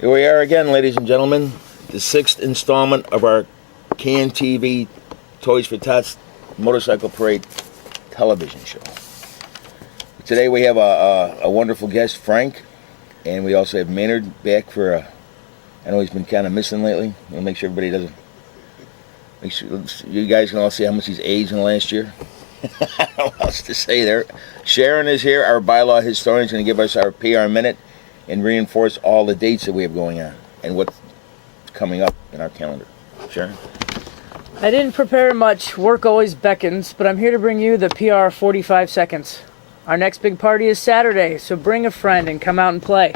Here we are again, ladies and gentlemen. The 6th installment of our CanTV Toys for Tots Motorcycle Parade television show. Today we have a wonderful guest, Frank, and we also have Maynard back for I know he's been kind of missing lately. We'll make sure everybody doesn't. Make sure you guys can all see how much he's aged in the last year. I don't know what else to say there. Sharon is here, our bylaw historian, is going to give us our PR minute and reinforce all the dates that we have going on and what's coming up in our calendar. Sharon? I didn't prepare much. Work always beckons, but I'm here to bring you the PR 45 seconds. Our next big party is Saturday, so bring a friend and come out and play.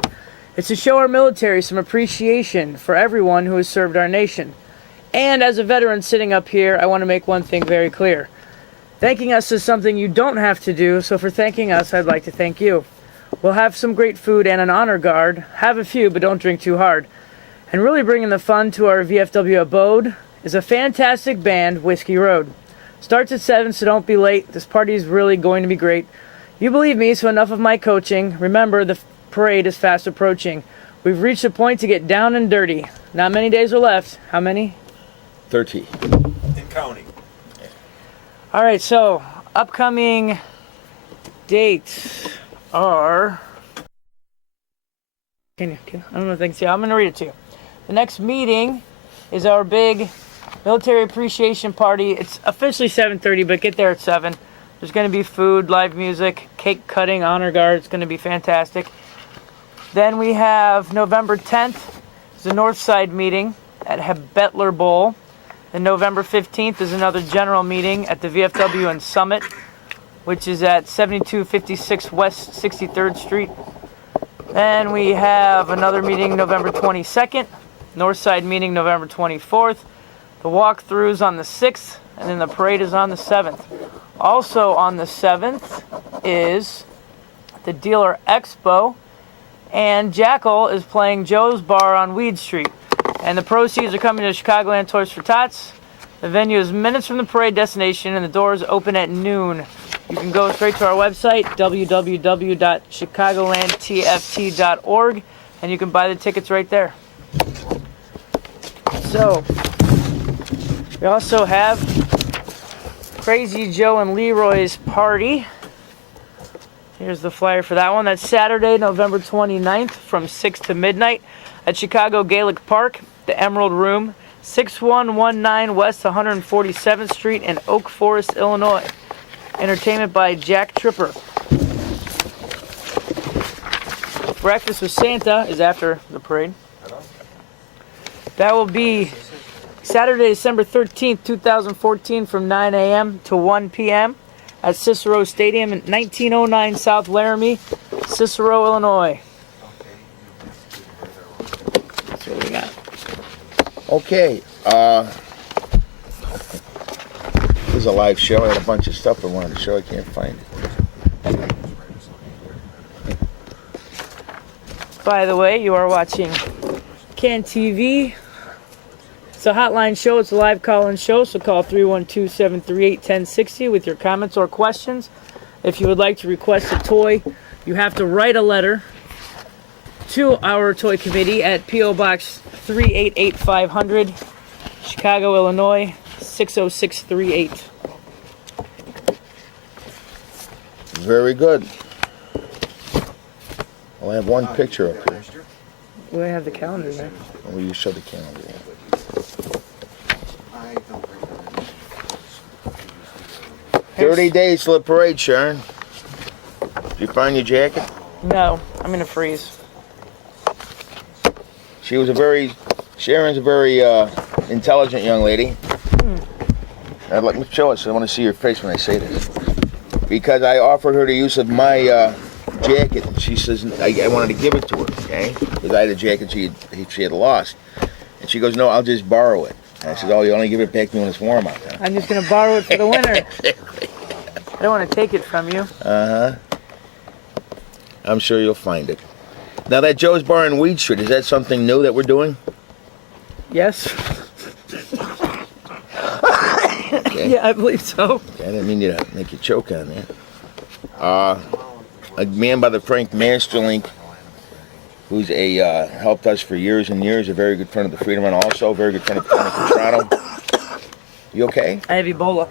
It's to show our military some appreciation for everyone who has served our nation. And as a veteran sitting up here, I want to make one thing very clear. Thanking us is something you don't have to do, so for thanking us, I'd like to thank you. We'll have some great food and an honor guard. Have a few, but don't drink too hard. And really bringing the fun to our VFW abode is a fantastic band, Whiskey Road. Starts at 7, so don't be late. This party is really going to be great. You believe me, so enough of my coaching. Remember, the parade is fast approaching. We've reached a point to get down and dirty. Not many days are left. How many? 30. And counting. All right, so upcoming dates are... I don't know if they can see. I'm going to read it to you. The next meeting is our big military appreciation party. It's officially 7:30, but get there at 7. There's going to be food, live music, cake cutting, honor guard. It's going to be fantastic. Then we have November 10th. It's a North Side meeting at Bettler Bowl. Then November 15th is another general meeting at the VFW in Summit, which is at 7256 West 63rd Street. Then we have another meeting November 22nd, Northside meeting November 24th. The walkthroughs on the 6th, and then the parade is on the 7th. Also on the 7th is the Dealer Expo, and Jackal is playing Joe's Bar on Weed Street. And the proceeds are coming to Chicagoland Toys for Tots. The venue is minutes from the parade destination, and the doors open at noon. You can go straight to our website, www.chicagolandtft.org, and you can buy the tickets right there. So, we also have Crazy Joe and Leroy's party. Here's the flyer for that one. That's Saturday, November 29th from 6 to midnight at Chicago Gaelic Park, the Emerald Room, 6119 West 147th Street in Oak Forest, Illinois. Entertainment by Jack Tripper. Breakfast with Santa is after the parade. That will be Saturday, December 13th, 2014 from 9 a.m. to 1 p.m. at Cicero Stadium in 1909 South Laramie, Cicero, Illinois. That's what we got. Okay. This is a live show. I had a bunch of stuff I wanted to show. I can't find it. By the way, you are watching CanTV. It's a hotline show. It's a live call-in show, so call 312-738-1060 with your comments or questions. If you would like to request a toy, you have to write a letter to our toy committee at P.O. Box 388-500, Chicago, Illinois, 60638. Very good. Well, I have one picture up here. We have the calendar there. Oh, you show the calendar. Yeah. 30 days till the parade, Sharon. Did you find your jacket? No, I'm in a freeze. Sharon's a very intelligent young lady. I'd like to show us. I want to see your face when I say this. Because I offered her the use of my jacket. She says, I wanted to give it to her, okay? Because I had a jacket she had lost. And she goes, no, I'll just borrow it. And I said, oh, you only give it back to me when it's warm out there. I'm just going to borrow it for the winter. Exactly. I don't want to take it from you. Uh-huh. I'm sure you'll find it. Now, that Joe's Bar in Weed Street, is that something new that we're doing? Yes. Okay. Yeah, I believe so. Okay, I didn't mean to make you choke on that. A man by the Frank Masterlink who's helped us for years and years, a very good friend of the Freedom Run also, a very good friend of Tony Contrato. You okay? I have Ebola.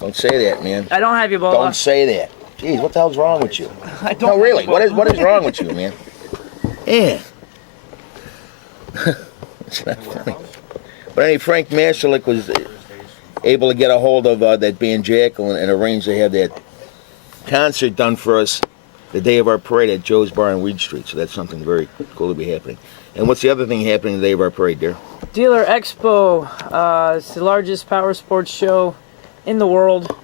Don't say that, man. I don't have Ebola. Don't say that. Jeez, what the hell's wrong with you? I don't. No, really. What is wrong with you, man? Yeah. It's not funny. But anyway, Frank Masterlick was able to get a hold of that band Jackal and arrange to have that concert done for us the day of our parade at Joe's Bar on Weed Street. So that's something very cool to be happening. And what's the other thing happening the day of our parade, dear? Dealer Expo. It's the largest power sports show in the world,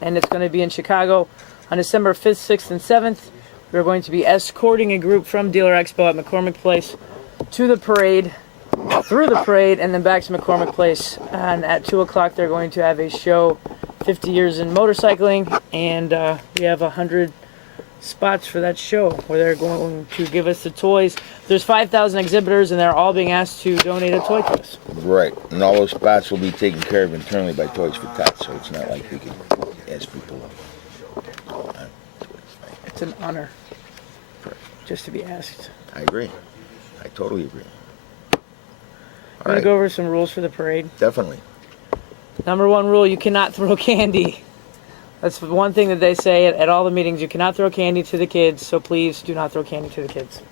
and it's going to be in Chicago on December 5th, 6th, and 7th. We're going to be escorting a group from Dealer Expo at McCormick Place to the parade, through the parade, and then back to McCormick Place. And at 2 o'clock, they're going to have a show, 50 years in motorcycling, and we have 100 spots for that show where they're going to give us the toys. There's 5,000 exhibitors, and they're all being asked to donate a toy to us. Right, and all those spots will be taken care of internally by Toys for Tots, so it's not like we can ask people. It's an honor just to be asked. I agree. I totally agree. I'm going to go over some rules for the parade. Definitely. Number 1 rule, you cannot throw candy. That's one thing that they say at all the meetings. You cannot throw candy to the kids, so please do not throw candy to the kids.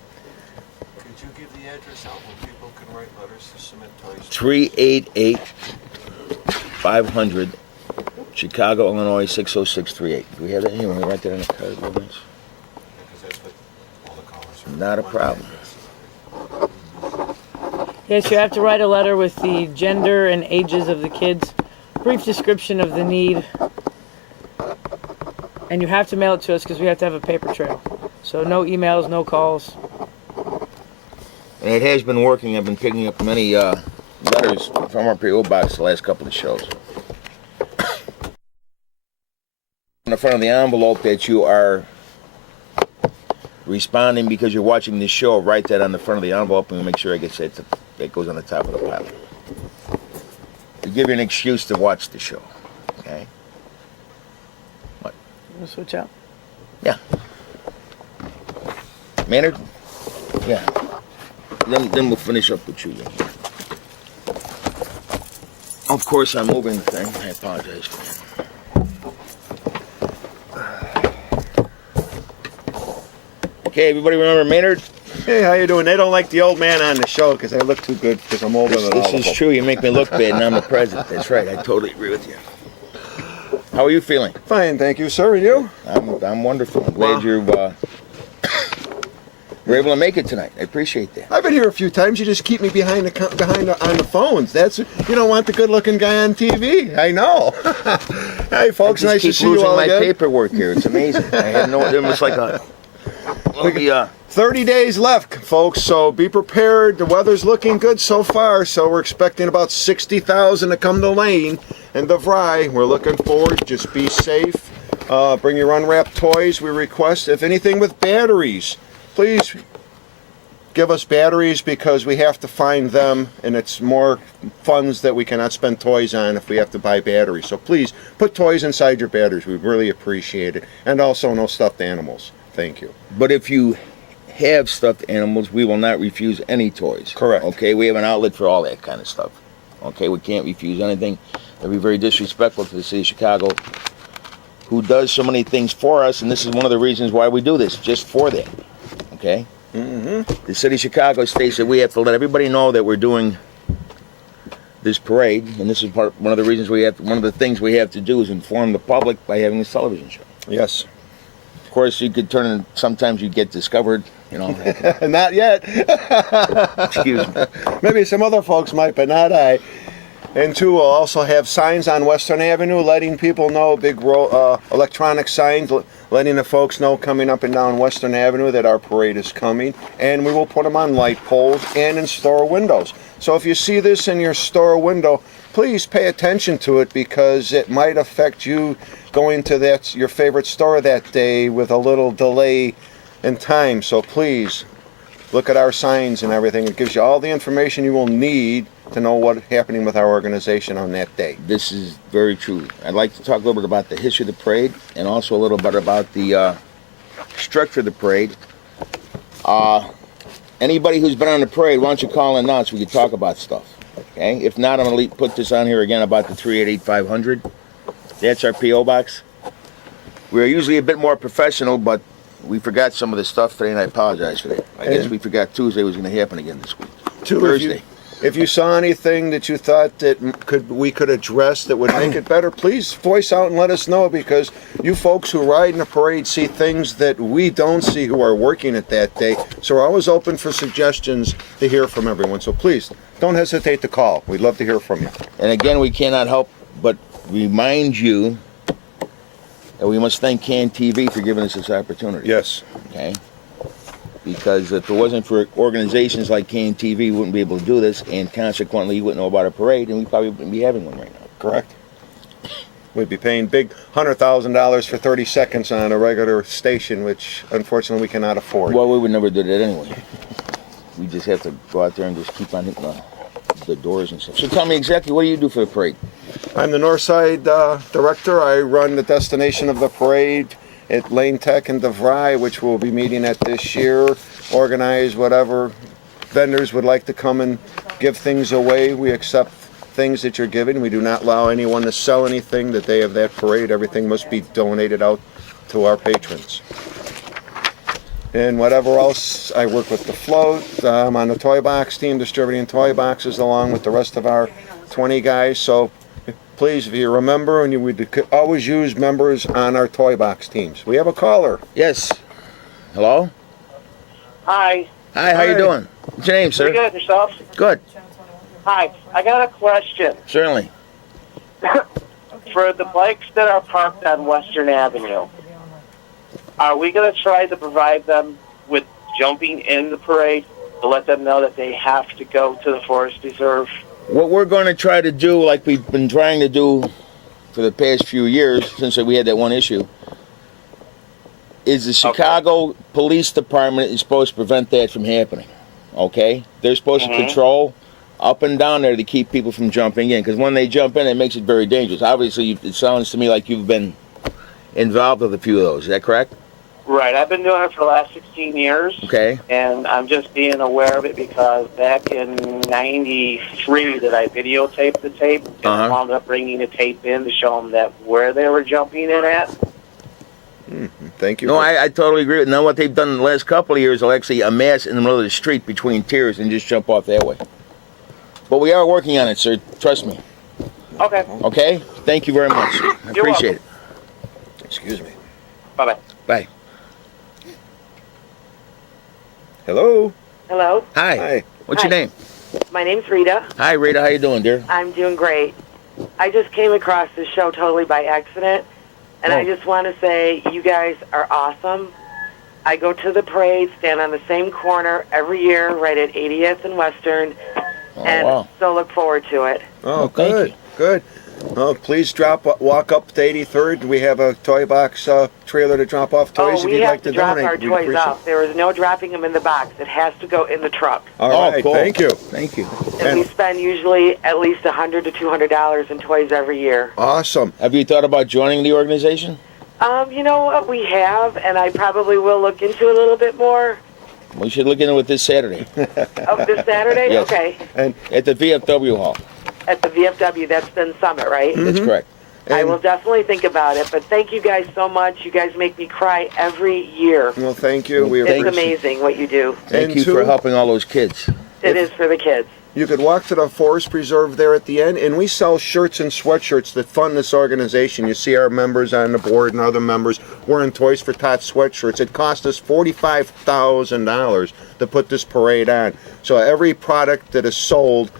Could you give the address out where people can write letters to submit toys? 388 500 Chicago, Illinois 60638. Do we have that here? Want me to write that on the card? Real nice? Because that's what all the callers are. Not a problem. Yes, you have to write a letter with the gender and ages of the kids, brief description of the need, and you have to mail it to us because we have to have a paper trail. So no emails, no calls. And it has been working. I've been picking up many letters from our P.O. box the last couple of shows. On the front of the envelope that you are responding because you're watching this show, write that on the front of the envelope and make sure it gets that goes on the top of the pile. To give you an excuse to watch the show. Okay? What? We'll switch out. Yeah. Maynard? Yeah. Then we'll finish up with you. Of course, I'm moving the thing. I apologize for that. Okay, everybody remember Maynard? Hey, how you doing? They don't like the old man on the show because I look too good because I'm older than all of them. This is true. You make me look bad and I'm the president. That's right. I totally agree with you. How are you feeling? Fine, thank you, sir. And you? I'm wonderful. I'm glad you were able to make it tonight. I appreciate that. I've been here a few times. You just keep me on the phones. That's you don't want the good-looking guy on TV. I know. Hey, folks, nice to see you all again. I keep losing my again. paperwork here. It's amazing. I had no. It was like a. 30 days left, folks, so be prepared. The weather's looking good so far, so we're expecting about 60,000 to come to Lane and DeVry. We're looking forward. Just be safe. Bring your unwrapped toys. We request, if anything with batteries, please give us batteries because we have to find them, and it's more funds that we cannot spend toys on if we have to buy batteries. So please put toys inside your batteries. We'd really appreciate it. And also no stuffed animals. Thank you. But if you have stuffed animals, we will not refuse any toys. Correct. Okay, we have an outlet for all that kind of stuff. Okay, we can't refuse anything. That'd be very disrespectful to the city of Chicago, who does so many things for us, and this is one of the reasons why we do this, just for that. Okay? Mm-hmm. The city of Chicago states that we have to let everybody know that we're doing this parade, and this is one of the reasons one of the things we have to do is inform the public by having this television show. Yes. Of course, you could turn in, sometimes you get discovered, you know. Not yet. Excuse me. Maybe some other folks might, but not I. And two, we'll also have signs on Western Avenue letting people know, big electronic signs letting the folks know coming up and down Western Avenue that our parade is coming. And we will put them on light poles and in store windows. So if you see this in your store window, please pay attention to it because it might affect you going to your favorite store that day with a little delay in time. So please look at our signs and everything. It gives you all the information you will need to know what's happening with our organization on that day. This is very true. I'd like to talk a little bit about the history of the parade and also a little bit about the structure of the parade. Anybody who's been on the parade, why don't you call in now so we can talk about stuff? Okay? If not, I'm going to put this on here again about the 388-500. That's our P.O. box. We're usually a bit more professional, but we forgot some of the stuff today, and I apologize for that. I guess we forgot Tuesday was going to happen again this week. Thursday. If you saw anything that you thought that we could address that would make it better, please voice out and let us know, because you folks who ride in the parade see things that we don't see who are working it that day. So we're always open for suggestions to hear from everyone. So please, don't hesitate to call. We'd love to hear from you. And again, we cannot help but remind you that we must thank CAN TV for giving us this opportunity. Yes. Okay? Because if it wasn't for organizations like CAN TV, we wouldn't be able to do this, and consequently, you wouldn't know about a parade, and we probably wouldn't be having one right now. Correct. We'd be paying big $100,000 for 30 seconds on a regular station, which unfortunately we cannot afford. Well, we would never do that anyway. We just have to go out there and just keep on hitting the doors and stuff. So tell me exactly, what do you do for the parade? I'm the Northside Director. I run the destination of the parade at Lane Tech and DeVry, which we'll be meeting at this year. Organize whatever vendors would like to come and give things away. We accept things that you're giving. We do not allow anyone to sell anything the day of that parade. Everything must be donated out to our patrons. And whatever else, I work with the float. I'm on the toy box team, distributing toy boxes along with the rest of our 20 guys. So please, if you remember, and we could always use members on our toy box teams. We have a caller. Yes. Hello? Hi. Hi, how you doing? What's your name, sir? Pretty good. Yourself? Good. Hi. I got a question. Certainly. For the bikes that are parked on Western Avenue, are we going to try to provide them with jumping in the parade to let them know that they have to go to the Forest Reserve? What we're going to try to do, like we've been trying to do for the past few years, since we had that one issue, is the Chicago Police Department is supposed to prevent that from happening. Okay? They're supposed to patrol up and down there to keep people from jumping in, because when they jump in, it makes it very dangerous. Obviously, it sounds to me like you've been involved with a few of those. Is that correct? Right. I've been doing it for the last 16 years. Okay. And I'm just being aware of it because back in '93 that I videotaped the tape, and I wound up bringing the tape in to show them that where they were jumping in at. Thank you. No, I totally agree with. Now what they've done in the last couple of years, they'll actually amass in the middle of the street between tiers and just jump off that way. But we are working on it, sir. Trust me. Okay. Okay? Thank you very much. I appreciate it. Excuse me. Bye-bye. Bye. Hello. Hello, Hi. Hi. What's your Hi. name? my name's Rita. Hi, Rita. How you doing, dear? I'm doing great. I just came across this show totally by accident, and I just want to say you guys are awesome. I go to the parade, stand on the same corner every year, right at 80th and Western, and so look forward to it. Oh, thank good. you. Good. Please walk up to 83rd. We have a toy box trailer to drop off toys if we you'd have like to to drop donate. our We'd toys appreciate off. There is no dropping them in the box. It has to go in the truck. All right, cool. thank you. Thank you. And we spend usually at least $100 to $200 in toys every year. Awesome. Have you thought about joining the organization? You know what, we have, and I probably will look into it a little bit more. We should look into it this Saturday. Oh, this Saturday? Yes. Okay. And At the VFW Hall. At the VFW, that's then Summit, right? That's correct. I will definitely think about it, but thank you guys so much. You guys make me cry every year. well, thank you. We It's appreciate amazing what you do. Thank And you for two- helping all those kids. It is for the kids. You could walk to the Forest Preserve there at the end, and we sell shirts and sweatshirts that fund this organization. You see our members on the board and other members wearing Toys for Tots sweatshirts. It cost us $45,000 to put this parade on. So every product that is sold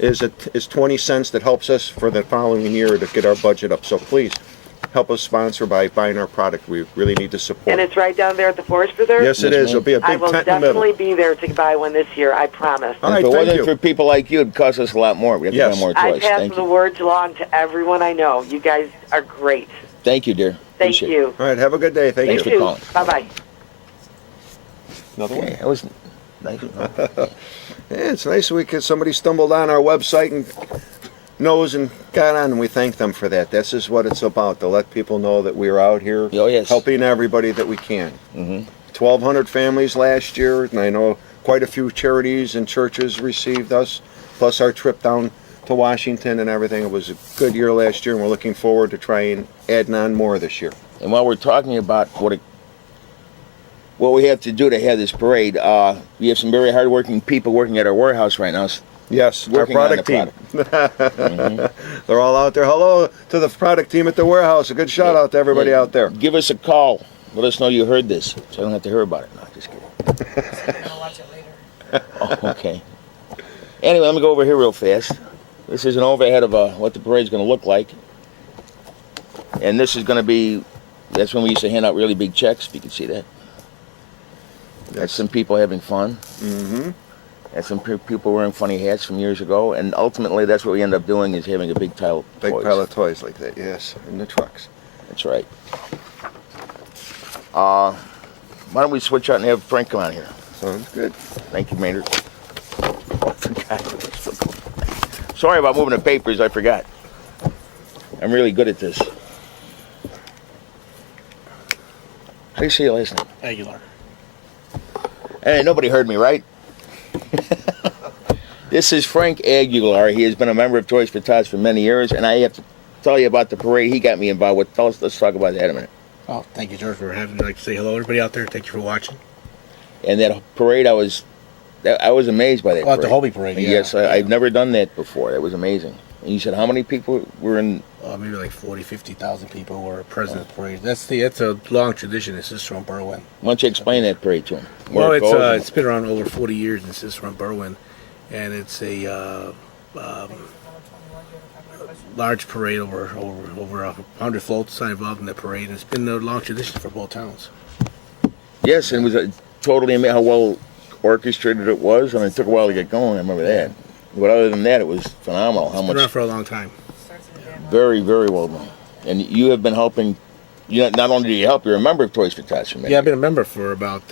is 20 cents that helps us for the following year to get our budget up. So please help us sponsor by buying our product. We really need the support. And it's right down there at the Forest Preserve? Yes, it is. It'll be a I big will tent in the middle. definitely be there to buy one this year, I promise. All right, If it thank wasn't you. for people like you, it'd cost us a lot more. We have to buy more I toys. pass Thank the you. words along to everyone I know. You guys are great. Thank you, dear. Thank Appreciate you. All right, have a good day. Thank Thanks you. for calling. Bye-bye. Another It. one? Okay, that was nice. Yeah, it's nice somebody stumbled on our website and knows and got on, and we thank them for that. This is what it's about, to let people know that we're out here Oh, yes. helping everybody that we can. 1,200 families last year, and I know quite a few charities and churches received us, plus our trip down to Washington and everything. It was a good year last year, and we're looking forward to trying adding on more this year. And while we're talking about what we have to do to have this parade, we have some very hardworking people working at our warehouse right now. Yes, our Working on product the team. They're all out there. Hello to the product team at the warehouse. A good shout out to everybody out there. Give us a call. Let us know you heard this, so I don't have to hear about it. No, just kidding. I'll watch it later. Oh, okay. Anyway, let me go over here real fast. This is an overhead of what the parade's going to look like. And this is going to be, that's when we used to hand out really big checks, if you can see that. That's some people having fun. Mm-hmm. That's some people wearing funny hats from years ago. And ultimately, that's what we end up doing, is having a big pile of toys. Pile of toys like that, yes, in the trucks. That's right. Why don't we switch out and have Frank come on here? Sounds good. Thank you, Maynard. Sorry about moving the papers, I forgot. I'm really good at this. How do you say your last name? Aguilar. Hey, nobody heard me, right? This is Frank Aguilar. He has been a member of Toys for Tots for many years, and I have to tell you about the parade he got me involved with. Let's talk about that in a minute. Oh, thank you, George, for having me. I'd like to say hello, everybody out there. Thank you for watching. And that parade, I was amazed by that. Oh, parade. at the Hobie Parade, yeah. Yes, I've never done that before. That was amazing. And you said how many people were in? Maybe like 40, 50,000 people were present at the parade. That's a long tradition. It's just from Berwyn. Why don't you explain that parade to him? Well, Where it goes it's been around over 40 years, and it's just from Berwyn, and it's a large parade over 100 floats involved in the parade. And it's been a long tradition for both towns. Yes, and it was totally amazing how well orchestrated it was. I mean, it took a while to get going. I remember that. But other than that, it was phenomenal. How It's been much? around for a long time. Very, very well done. And you have been helping. Not only do you help, you're a member of Toys for Tots for many Yeah, I've been a years. member for about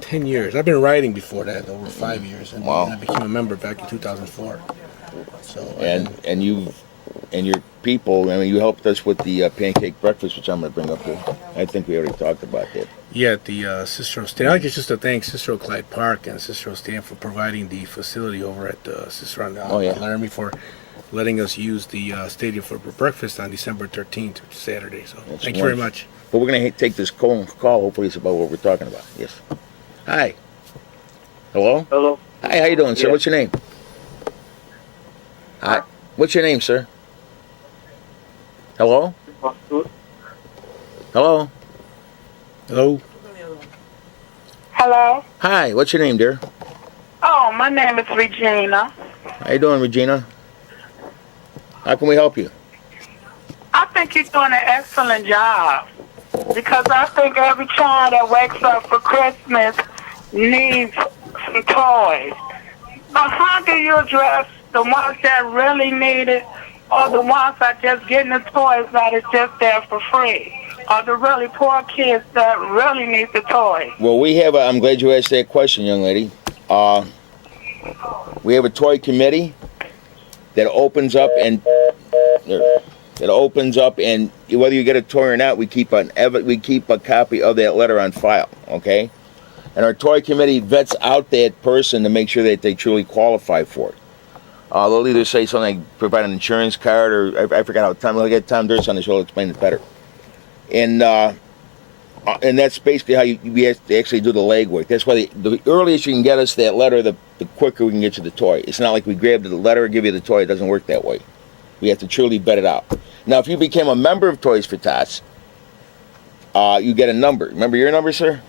10 years. I've been writing before that, over 5 years, and Wow. I became a member back in 2004. So And your people. I mean, you helped us with the pancake breakfast, which I'm going to bring up here. I think we already talked about that. yeah, at the Cicero Stand. I'd like just to thank Cicero Clyde Park and Cicero Stand for providing the facility over at Cicero and Laramie for letting us use the stadium for breakfast on December 13th, which is Saturday. So That's thank you very wonderful. much. But we're going to take this call. Hopefully, it's about what we're talking about. Yes. Hi. Hello. Hello. Hi. How you doing, sir? Yeah. What's your name? Hi. What's your name, sir? Hello. Hello. Hello. Hello? Hi. What's your name, dear? Oh, my name is Regina. How you doing, Regina? How can we help you? I think you're doing an excellent job because I think every child that wakes up for Christmas needs some toys. But how do you address the ones that really need it or the ones that just getting the toys that is just there for free? Or the really poor kids that really need the toys? Well, we have. I'm glad you asked that question, young lady. We have a toy committee that opens up and whether you get a toy or not, we keep a copy of that letter on file. Okay, and our toy committee vets out that person to make sure that they truly qualify for it. They'll either say something like provide an insurance card, or I forgot how Tom. We'll get Tom Durst on the show to explain it better. And that's basically how we have to actually do the legwork. That's why the earliest you can get us that letter, the quicker we can get you the toy. It's not like we grab the letter and give you the toy. It doesn't work that way. We have to truly vet it out. Now, if you became a member of Toys for Tots, you get a number. Remember your number, sir?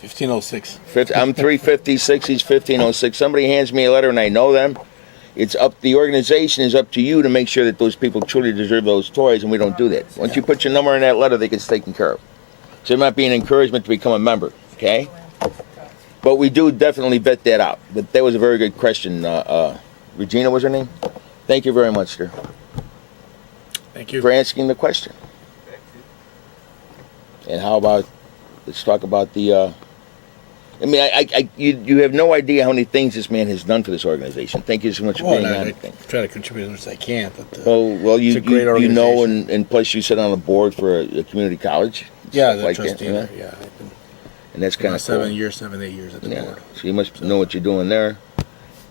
1506. I'm 356. He's 1506. Somebody hands me a letter and I know them. The organization is up to you to make sure that those people truly deserve those toys, and we don't do that. Once you put your number in that letter, they get taken care of. So it might be an encouragement to become a member, okay? But we do definitely vet that out. But that was a very good question. Regina was her name? Thank you very much, sir, Thank you. for asking the question. And how about, let's talk about the, you have no idea how many things this man has done for this organization. Thank you so much for being on. I try to contribute as much as I can. But, Well, it's a great you know, organization. and plus you sit on the board for a community college. yeah, stuff the like trustee that, there. Yeah. and that's kind of cool. 7 years, 8 years at the board. So you must know what you're doing there.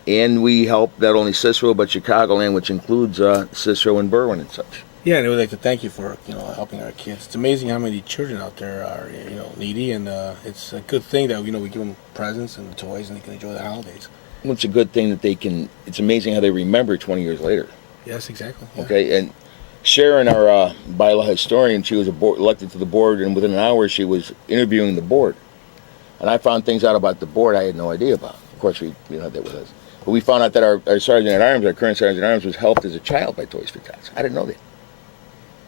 And we help not only Cicero but Chicagoland, which includes Cicero and Berwyn and such. Yeah, and we'd like to thank you for helping our kids. It's amazing how many children out there are needy, and it's a good thing that we give them presents and toys, and they can enjoy the holidays. Well, it's a good thing that they can. It's amazing how they remember 20 years later. Yes, exactly. Yeah. Okay, and Sharon, our bylaw historian, she was elected to the board, and within an hour she was interviewing the board. And I found things out about the board I had no idea about. Of course, we don't have that with us. But we found out that our sergeant at arms, our current sergeant at arms, was helped as a child by Toys for Tots. I didn't know that.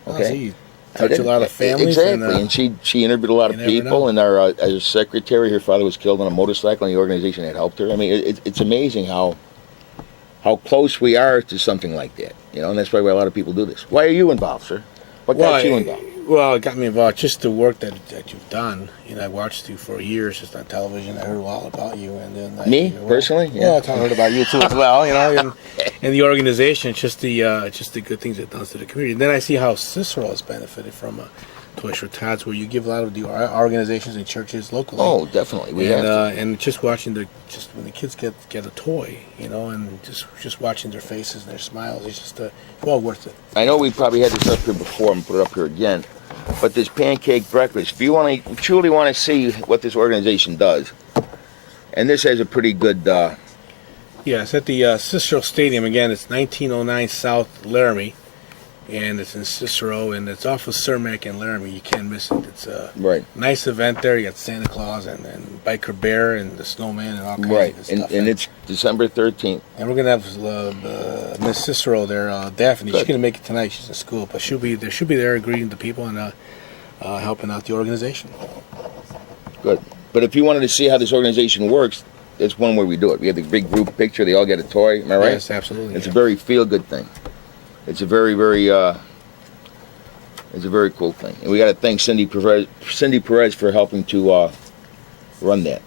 Okay, so you touch a lot of families. Exactly, and she interviewed a lot of people. And our secretary, her father was killed on a motorcycle, and the organization had helped her. I mean, it's amazing how close we are to something like that. And that's probably why a lot of people do this. Why are you involved, sir? What got you involved? Well, it got me involved just the work that you've done. I watched you for years just on television. I heard a lot about you, and then me personally, yeah, I heard about you too as well. And the organization, just the good things it does to the community. And then I see how Cicero has benefited from Toys for Tots, where you give a lot of the organizations and churches locally. Oh, definitely, we have to. And just watching when the kids get a toy, and just watching their faces and their smiles, it's just well worth it. I know we probably had this up here before and put it up here again. But this pancake breakfast, if you truly want to see what this organization does, and this has a pretty good... Yeah, it's at the Cicero Stadium. Again, it's 1909 South Laramie, and it's in Cicero, and it's off of Cermak and Laramie. You can't miss it. It's a nice event there. You got Santa Claus and Biker Bear and the Snowman and all kinds of stuff. And it's December 13th. And we're going to have Miss Cicero there, Daphne. She's going to make it tonight. She's in school, but she'll be there greeting the people and helping out the organization. Good. But if you wanted to see how this organization works, that's one way we do it. We have the big group picture. They all get a toy. Am I right? Yes, absolutely. It's a very feel-good thing. It's a very, very, it's a very cool thing. And we got to thank Cindy Perez for helping to run that.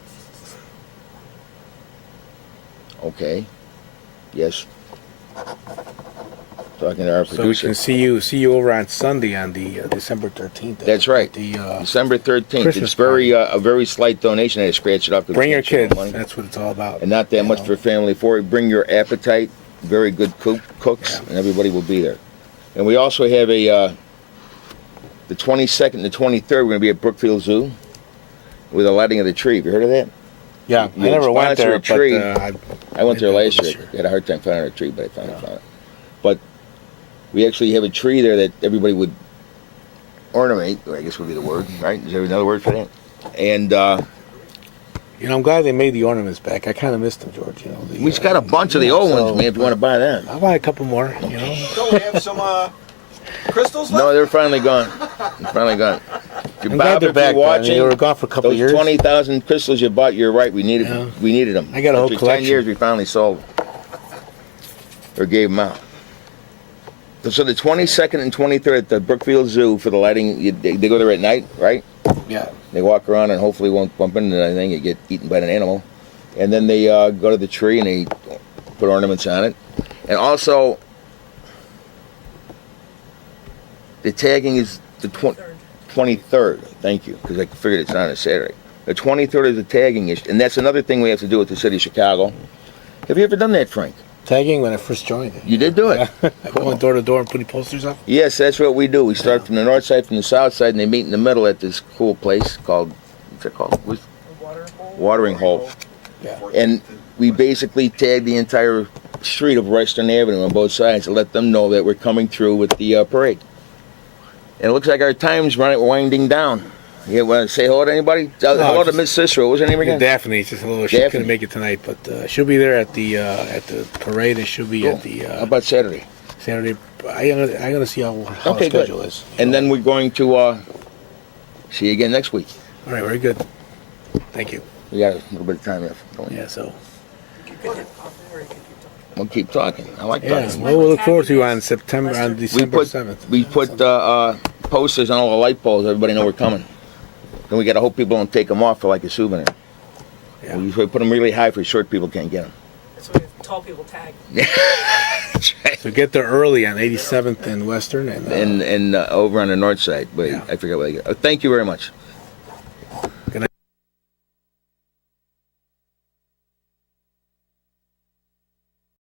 Okay. Yes. Talking to our So we producer. can see you over on Sunday on the December 13th. That's right. December 13th. Christmas It's a very slight donation. I had to scratch it up. Bring your kids. That's what it's all about. And not that much for family. Bring your appetite. Very good cooks, and everybody will be there. And we also have the 22nd and the 23rd, we're going to be at Brookfield Zoo with the lighting of the tree. Have you heard of that? Yeah, I never went there, but I went there last year. I had a hard time finding a tree, but I found it. But we actually have a tree there that everybody would ornament, or I guess would be the word, right? Is there another word for that? And I'm glad they made the ornaments back. I kind of missed them, George. We just got a bunch of the old ones, man. If you want to buy them, I'll buy a couple more. Don't we have some crystals left? No, they're finally gone. They're finally gone. I'm glad they're back. Watching, they were gone for a couple those years. 20,000 crystals you bought. You're right. We needed them. We needed them. I got a whole After collection. 10 years, we finally sold them or gave them out. So the 22nd and 23rd at the Brookfield Zoo for the lighting. They go there at night, right? Yeah. They walk around and hopefully won't bump into anything. You get eaten by an animal. And then they go to the tree and they put ornaments on it. And also, the tagging is the 23rd. Thank you, because I figured it's on a Saturday. The 23rd is the tagging issue. And that's another thing we have to do with the city of Chicago. Have you ever done that, Frank? Tagging when I first joined it. You did do it. Going door to door and putting posters up? Yes, that's what we do. We start from the north side, from the south side, and they meet in the middle at this cool place called, what's it called? Watering Hole. Yeah. And we basically tag the entire street of Western Avenue on both sides to let them know that we're coming through with the parade. And it looks like our time's winding down. You want to say hello to anybody? Hello to Miss Cicero. What was her name again? Daphne. Just a little. She couldn't make it tonight, but she'll be there at the parade, and she'll be at the. How about Saturday? Saturday. I'm gonna see how the schedule is. And then we're going to see you again next week. All right. Very good. Thank you. We got a little bit of time left. Yeah. So. We'll keep talking. I like Yeah. talking. Well, we'll look forward to on December 7th. We put posters on all the light poles. Everybody know we're coming. Then we got to hope people don't take them off for like a souvenir. Yeah. We put them really high for short people can't get them. That's why tall people tag. That's right. So get there early on 87th and Western, and And over on the north side, but Yeah. I forget what I get. Thank you very much.